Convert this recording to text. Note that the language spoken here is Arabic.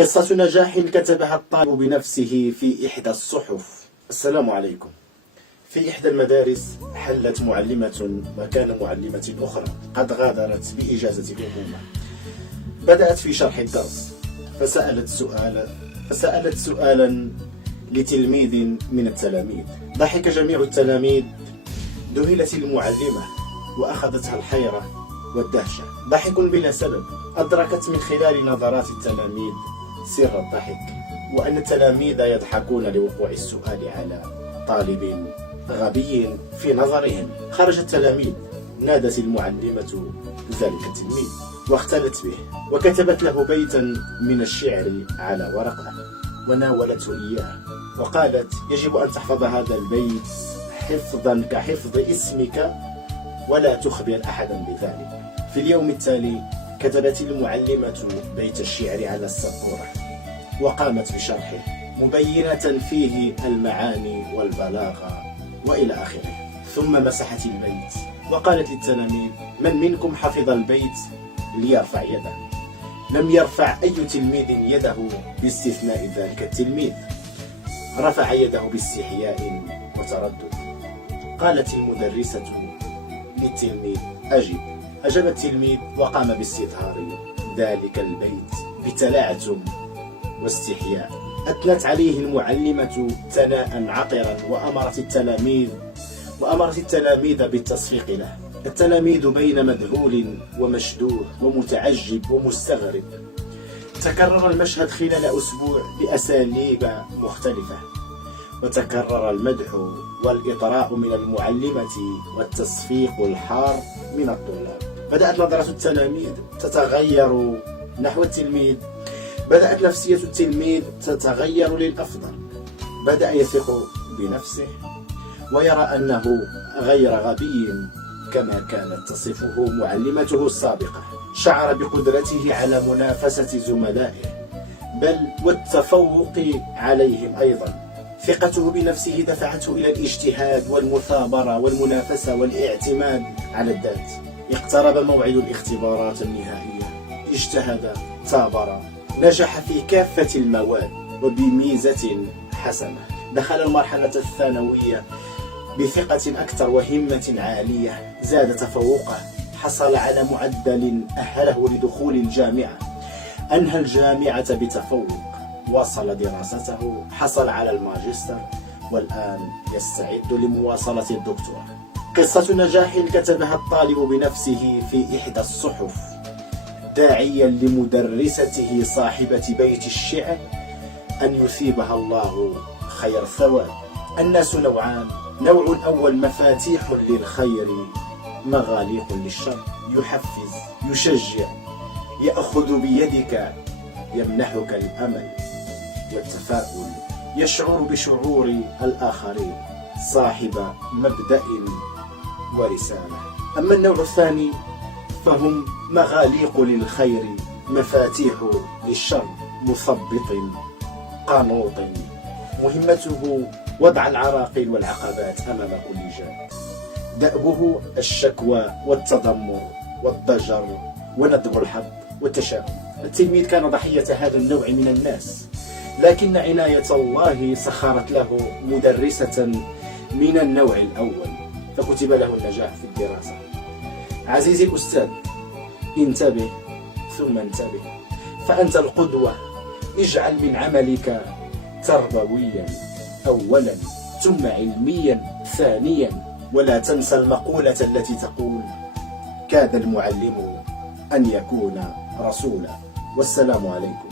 قصة نجاح كتبها الطالب بنفسه في إحدى الصحف. السلام عليكم. في إحدى المدارس حلت معلمة مكان معلمة أخرى قد غادرت بإجازة الأمومة. بدأت في شرح الدرس فسألت سؤالا لتلميذ من التلاميذ. ضحك جميع التلاميذ. ذهلت المعلمة وأخذتها الحيرة والدهشة. ضحك بلا سبب. أدركت من خلال نظرات التلاميذ سر الضحك، وأن التلاميذ يضحكون لوقوع السؤال على طالب غبي في نظرهم. خرج التلاميذ. نادت المعلمة ذلك التلميذ واختلت به، وكتبت له بيتا من الشعر على ورقة وناولته إياه، وقالت: يجب أن تحفظ هذا البيت حفظا كحفظ اسمك ولا تخبر أحدا بذلك. في اليوم التالي كتبت المعلمة بيت الشعر على السبورة وقامت بشرحه، مبينة فيه المعاني والبلاغة وإلى آخره. ثم مسحت البيت وقالت للتلاميذ: من منكم حفظ البيت ليرفع يده؟ لم يرفع أي تلميذ يده باستثناء ذلك التلميذ. رفع يده باستحياء وتردد. قالت المدرسة للتلميذ: أجب. أجاب التلميذ وقام باستظهار ذلك البيت بتلعثم واستحياء. أثنت عليه المعلمة ثناء عطرا وأمرت التلاميذ بالتصفيق له. التلاميذ بين مذهول ومشدود ومتعجب ومستغرب. تكرر المشهد خلال أسبوع بأساليب مختلفة، وتكرر المدح والإطراء من المعلمة والتصفيق الحار من الطلاب. بدأت نظرة التلاميذ تتغير نحو التلميذ. بدأت نفسية التلميذ تتغير للأفضل. بدأ يثق بنفسه ويرى أنه غير غبي كما كانت تصفه معلمته السابقة. شعر بقدرته على منافسة زملائه، بل والتفوق عليهم أيضا. ثقته بنفسه دفعته إلى الاجتهاد والمثابرة والمنافسة والاعتماد على الذات. اقترب موعد الاختبارات النهائية. اجتهد، ثابر، نجح في كافة المواد وبميزة حسنة. دخل المرحلة الثانوية بثقة أكثر وهمة عالية. زاد تفوقه. حصل على معدل أهله لدخول الجامعة. أنهى الجامعة بتفوق. واصل دراسته. حصل على الماجستير، والآن يستعد لمواصلة الدكتوراه. قصة نجاح كتبها الطالب بنفسه في إحدى الصحف، داعيا لمدرسته صاحبة بيت الشعر أن يثيبها الله خير الثواب. الناس نوعان: نوع أول مفاتيح للخير مغاليق للشر. يحفز، يشجع، يأخذ بيدك، يمنحك الأمل والتفاؤل، يشعر بشعور الآخرين، صاحب مبدأ ورسالة. أما النوع الثاني فهم مغاليق للخير مفاتيح للشر، مثبط، قانوط، مهمته وضع العراقيل والعقبات أمام كل جاد. دأبه الشكوى والتذمر والضجر وندب الحظ والتشاؤم. التلميذ كان ضحية هذا النوع من الناس، لكن عناية الله سخرت له مدرسة من النوع الأول، فكتب له النجاح في الدراسة. عزيزي الأستاذ، انتبه ثم انتبه، فأنت القدوة. اجعل من عملك تربويا أولا، ثم علميا ثانيا. ولا تنسى المقولة التي تقول: كاد المعلم أن يكون رسولا. والسلام عليكم.